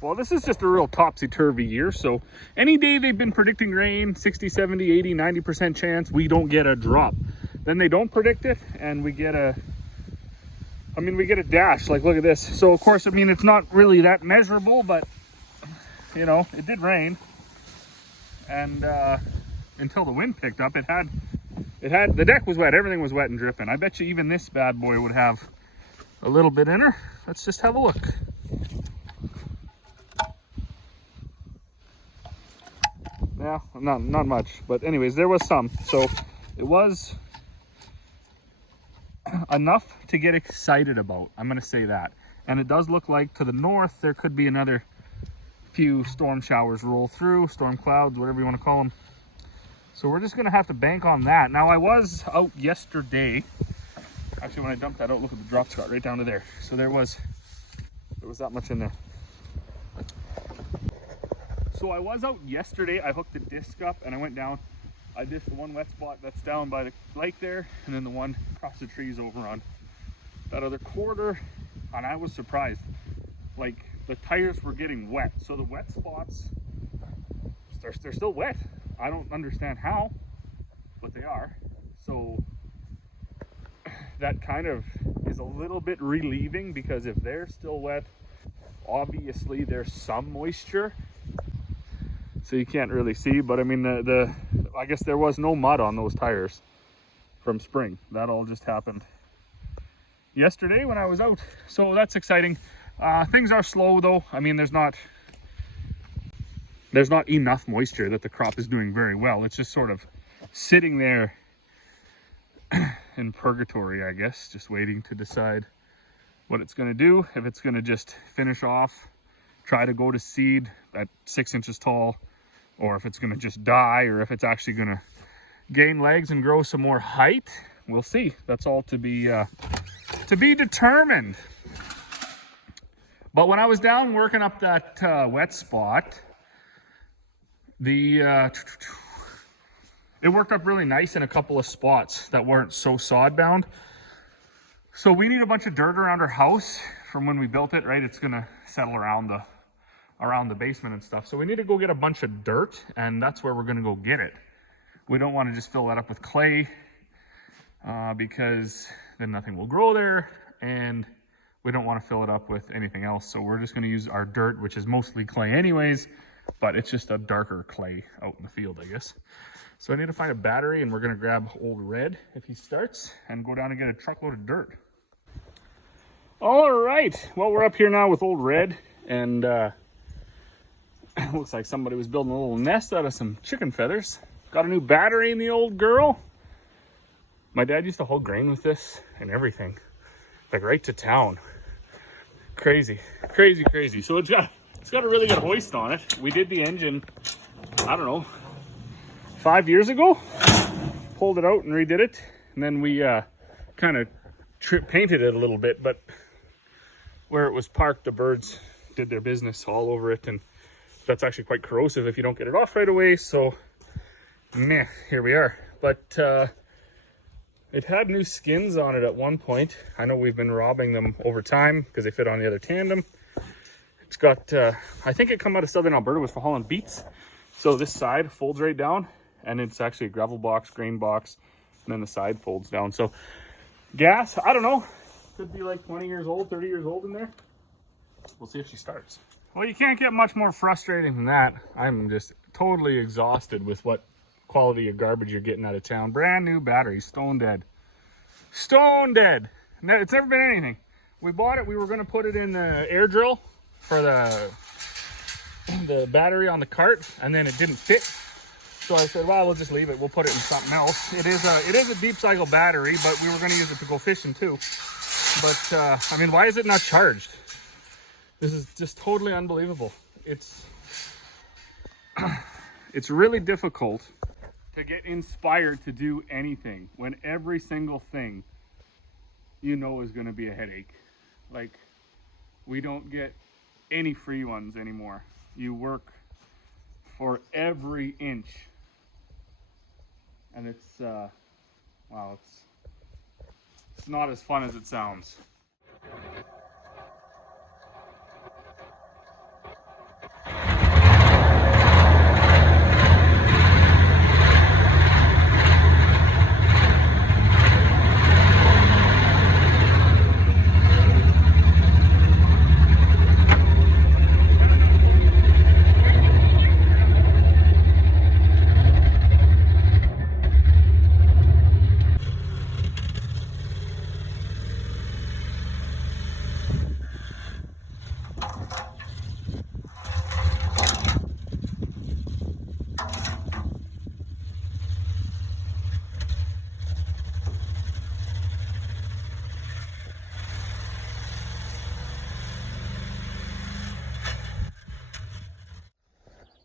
Well, this is just a real topsy-turvy year. So any day they've been predicting rain, 60, 70, 80, 90% chance, we don't get a drop. Then they don't predict it and we get a dash. Like, look at this. So of course, I mean, it's not really that measurable, but you know, it did rain. And until the wind picked up, the deck was wet, everything was wet and dripping. I bet you even this bad boy would have a little bit in her. Let's just have a look. Yeah, not much, but anyways, there was some. So it was enough to get excited about, I'm gonna say that. And it does look like to the north there could be another few storm showers roll through, storm clouds, whatever you want to call them. So we're just gonna have to bank on that. Now, I was out yesterday. Actually, when I dumped that out, look at the drop spot right down to there. So there was that much in there. So I was out yesterday. I hooked the disc up and I went down. I dished the one wet spot that's down by the lake there, and then the one across the trees over on that other quarter. And I was surprised. Like, the tires were getting wet. So the wet spots, they're still wet. I don't understand how, but they are. So that kind of is a little bit relieving, because if they're still wet, obviously there's some moisture. So you can't really see, but I mean, I guess there was no mud on those tires from spring. That all just happened yesterday when I was out. So that's exciting. Things are slow though. I mean, there's not enough moisture that the crop is doing very well. It's just sort of sitting there in purgatory, I guess, just waiting to decide what it's going to do. If it's going to just finish off, try to go to seed at 6 inches tall, or if it's going to just die, or if it's actually going to gain legs and grow some more height. We'll see. That's all to be determined. But when I was down working up that wet spot, it worked up really nice in a couple of spots that weren't so sod bound. So we need a bunch of dirt around our house from when we built it, right? It's going to settle around the basement and stuff. So we need to go get a bunch of dirt, and that's where we're going to go get it. We don't want to just fill that up with clay because then nothing will grow there, and we don't want to fill it up with anything else. So we're just going to use our dirt, which is mostly clay anyways, but it's just a darker clay out in the field, I guess. So I need to find a battery, and we're going to grab Old Red if he starts and go down and get a truckload of dirt. All right, well, we're up here now with Old Red, and looks like somebody was building a little nest out of some chicken feathers. Got a new battery in the old girl. My dad used to haul grain with this and everything, like right to town. Crazy, crazy, crazy. So it's got a really good hoist on it. We did the engine, I don't know, 5 years ago. Pulled it out and redid it, and then we kind of painted it a little bit, but where it was parked, the birds did their business all over it, and that's actually quite corrosive if you don't get it off right away. So meh, here we are. But it had new skins on it at one point. I know we've been robbing them over time because they fit on the other tandem. It's got I think it come out of southern Alberta, was for hauling beets. So this side folds right down, and it's actually a gravel box, grain box, and then the side folds down. So gas, I don't know, could be like 20 years old, 30 years old in there. We'll see if she starts. Well, you can't get much more frustrating than that. I'm just totally exhausted with what quality of garbage you're getting out of town. Brand new battery, stone dead. Stone dead. It's never been anything. We bought it, we were going to put it in the air drill for the battery on the cart, and then it didn't fit. So I said, well, we'll just leave it. We'll put it in something else. It is a deep cycle battery, but we were going to use it to go fishing too. But I mean, why is it not charged? This is just totally unbelievable. It's really difficult to get inspired to do anything when every single thing you know is going to be a headache. Like, we don't get any free ones anymore. You work for every inch, and it's wow, it's not as fun as it sounds.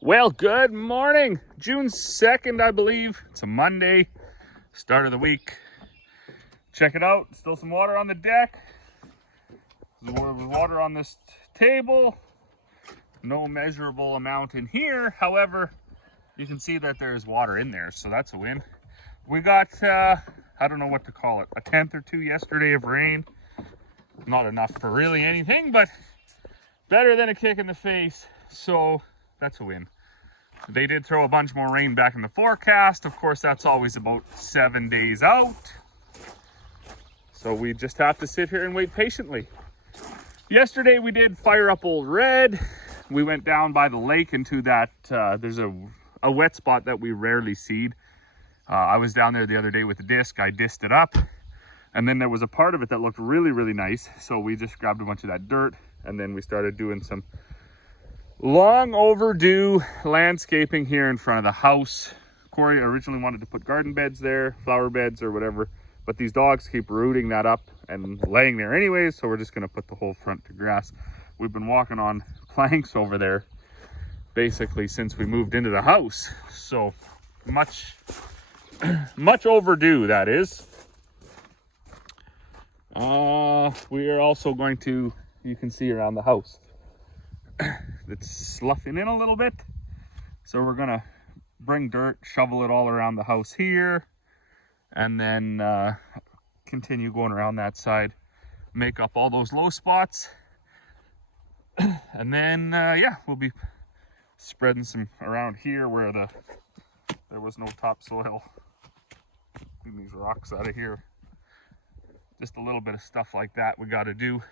Well, good morning. June 2nd, I believe. It's a Monday, start of the week. Check it out. Still some water on the deck. There's water on this table. No measurable amount in here. However, you can see that there's water in there, so that's a win. We got, I don't know what to call it, a tenth or two yesterday of rain. Not enough for really anything, but better than a kick in the face, so that's a win. They did throw a bunch more rain back in the forecast. Of course, that's always about 7 days out. So we just have to sit here and wait patiently. Yesterday we did fire up Old Red. We went down by the lake into that, there's a wet spot that we rarely seed. I was down there the other day with the disc. I disced it up. And then there was a part of it that looked really, really nice. So we just grabbed a bunch of that dirt and then we started doing some long overdue landscaping here in front of the house. Corey originally wanted to put garden beds there, flower beds or whatever, but these dogs keep rooting that up and laying there anyways, so we're just gonna put the whole front to grass. We've been walking on planks over there basically since we moved into the house. So much overdue, that is. We are also going to, you can see around the house, it's sloughing in a little bit. So we're gonna bring dirt, shovel it all around the house here, and then continue going around that side, make up all those low spots. And then, yeah, we'll be spreading some around here where there was no topsoil. Getting these rocks out of here. Just a little bit of stuff like that we got to do.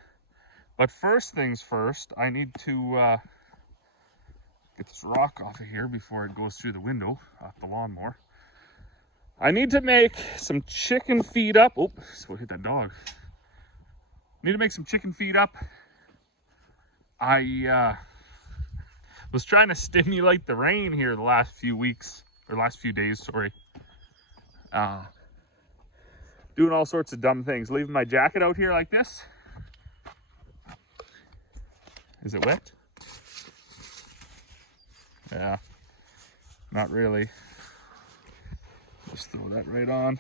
But first things first, I need to get this rock off of here before it goes through the window off the lawnmower. I need to make some chicken feed up. Oh, so hit that dog. Need to make some chicken feed up. I was trying to stimulate the rain here the last few weeks, or last few days, sorry. Doing all sorts of dumb things. Leaving my jacket out here like this. Is it wet? Yeah, not really. Just throw that right on.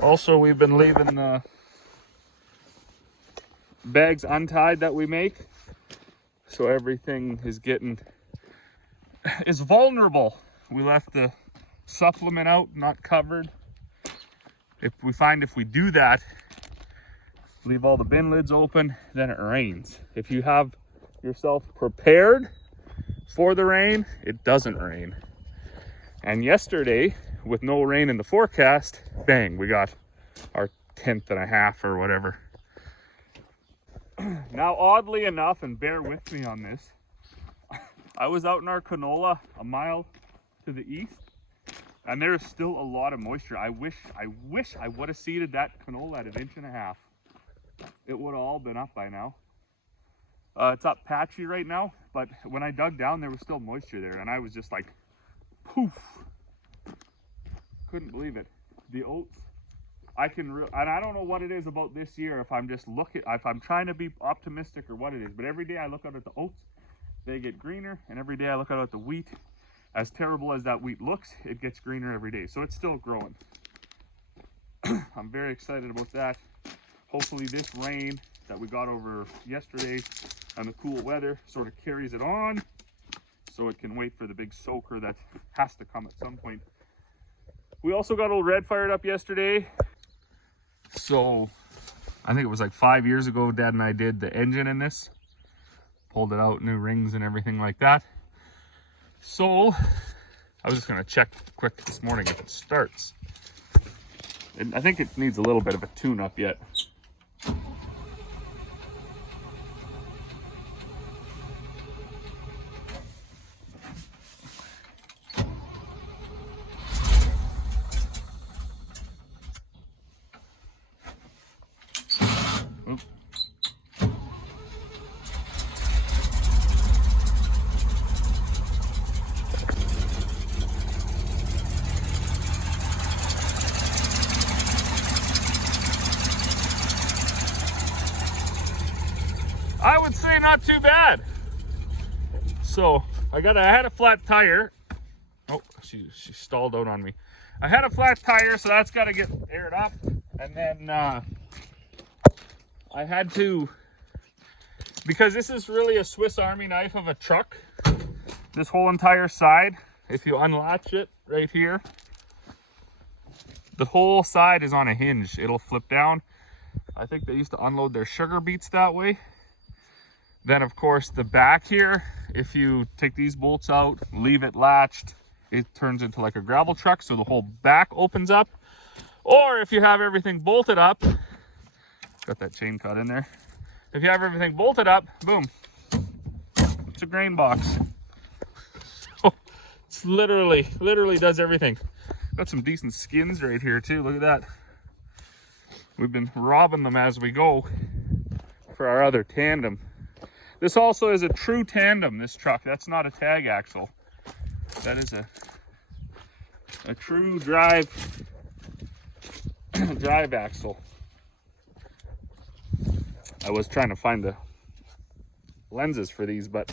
Also, we've been leaving the bags untied that we make. So everything is vulnerable. We left the supplement out, not covered. If we do that, leave all the bin lids open, then it rains. If you have yourself prepared for the rain, it doesn't rain. And yesterday, with no rain in the forecast, bang, we got our 1/10 and a half or whatever. Now, oddly enough, and bear with me on this, I was out in our canola a mile to the east, and there is still a lot of moisture. I wish I would have seeded that canola at 1.5 inches. It would have all been up by now. It's up patchy right now, but when I dug down, there was still moisture there, and I was just like, poof. Couldn't believe it. The oats, and I don't know what it is about this year, if I'm trying to be optimistic or what it is, but every day I look out at the oats, they get greener, and every day I look out at the wheat, as terrible as that wheat looks, it gets greener every day. So it's still growing. I'm very excited about that. Hopefully this rain that we got over yesterday and the cool weather sort of carries it on, so it can wait for the big soaker that has to come at some point. We also got Old Red fired up yesterday. So I think it was like 5 years ago, Dad and I did the engine in this. Pulled it out, new rings and everything like that. So I was just gonna check quick this morning if it starts. And I think it needs a little bit of a tune-up yet. I would say not too bad. So I had a flat tire. Oh, she stalled out on me. I had a flat tire, so that's got to get aired up. And then I had to, because this is really a Swiss Army knife of a truck, this whole entire side, if you unlatch it right here, the whole side is on a hinge. It'll flip down. I think they used to unload their sugar beets that way. Then of course the back here, if you take these bolts out, leave it latched, it turns into like a gravel truck, so the whole back opens up. Or if you have everything bolted up, got that chain cut in there. If you have everything bolted up, boom, it's a grain box. So it's literally does everything. Got some decent skins right here too, look at that. We've been robbing them as we go for our other tandem. This also is a true tandem, this truck. That's not a tag axle. That is a true drive axle. I was trying to find the lenses for these, but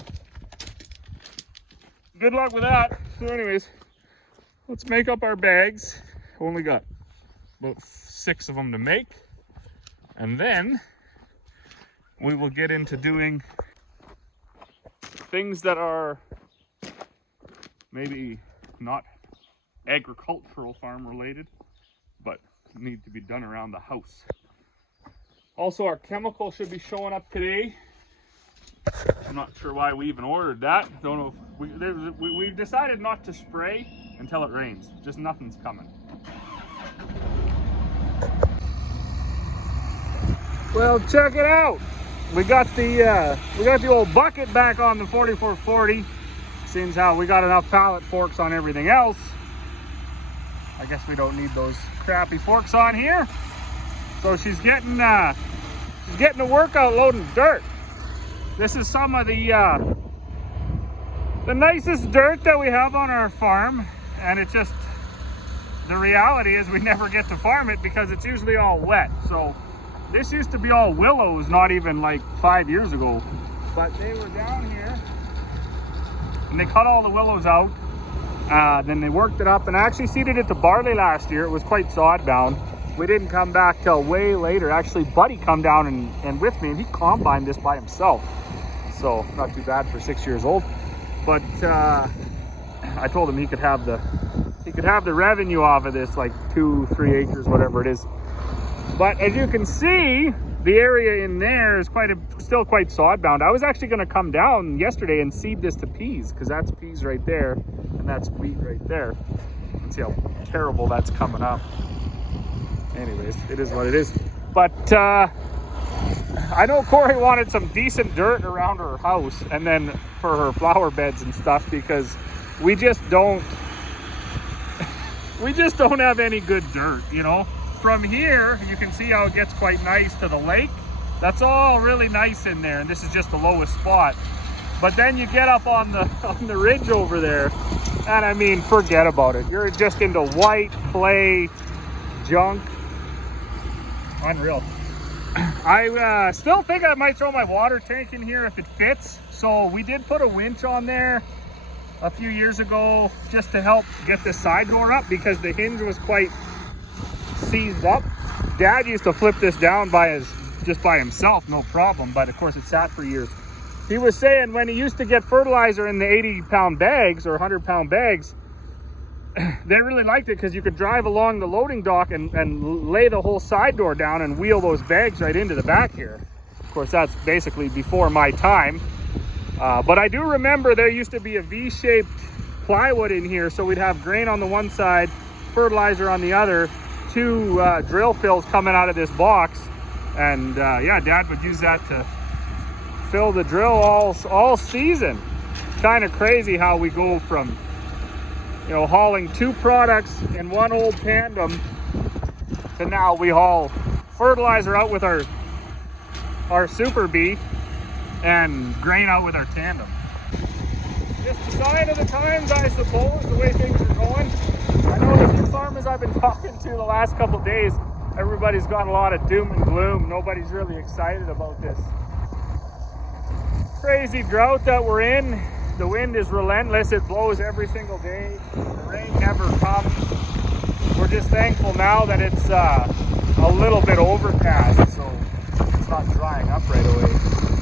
good luck with that. So anyways, let's make up our bags. Only got about 6 of them to make. And then we will get into doing things that are maybe not agricultural farm related, but need to be done around the house. Also, our chemical should be showing up today. I'm not sure why we even ordered that. Don't know if we decided not to spray until it rains. Just nothing's coming. Well, check it out. We got the old bucket back on the 4440. Seems how we got enough pallet forks on everything else. I guess we don't need those crappy forks on here. So she's getting to work out loading dirt. This is some of the nicest dirt that we have on our farm, and it's just, the reality is we never get to farm it because it's usually all wet. So this used to be all willows not even like 5 years ago, but they were down here and they cut all the willows out. Then they worked it up and actually seeded it to barley last year. It was quite sod bound. We didn't come back till way later. Actually, Buddy come down and with me, and he combined this by himself. So not too bad for 6 years old. But I told him he could have the revenue off of this, like 2-3 acres, whatever it is. But as you can see, the area in there is still quite sod bound. I was actually going to come down yesterday and seed this to peas, because that's peas right there and that's wheat right there. Let's see how terrible that's coming up. Anyways, it is what it is. But I know Corey wanted some decent dirt around her house and then for her flower beds and stuff, because we just don't have any good dirt, you know. From here, you can see how it gets quite nice to the lake. That's all really nice in there, and this is just the lowest spot. But then you get up on the ridge over there, and I mean, forget about it. You're just into white clay junk. Unreal. I still think I might throw my water tank in here if it fits. So we did put a winch on there a few years ago just to help get the side door up, because the hinge was quite seized up. Dad used to flip this down just by himself, no problem, but of course it sat for years. He was saying when he used to get fertilizer in the 80-pound bags or 100-pound bags, they really liked it because you could drive along the loading dock and lay the whole side door down and wheel those bags right into the back here. Of course, that's basically before my time. But I do remember there used to be a V-shaped plywood in here, so we'd have grain on the one side, fertilizer on the other, 2 drill fills coming out of this box. And yeah, Dad would use that to fill the drill all season. Kind of crazy how we go from, you know, hauling 2 products in one old tandem to now we haul fertilizer out with our Super Bee and grain out with our tandem. Just a sign of the times, I suppose, the way things are going. I know the few farmers I've been talking to the last couple of days, everybody's got a lot of doom and gloom. Nobody's really excited about this crazy drought that we're in. The wind is relentless. It blows every single day. The rain never comes. We're just thankful now that it's a little bit overcast, so it's not drying up right away.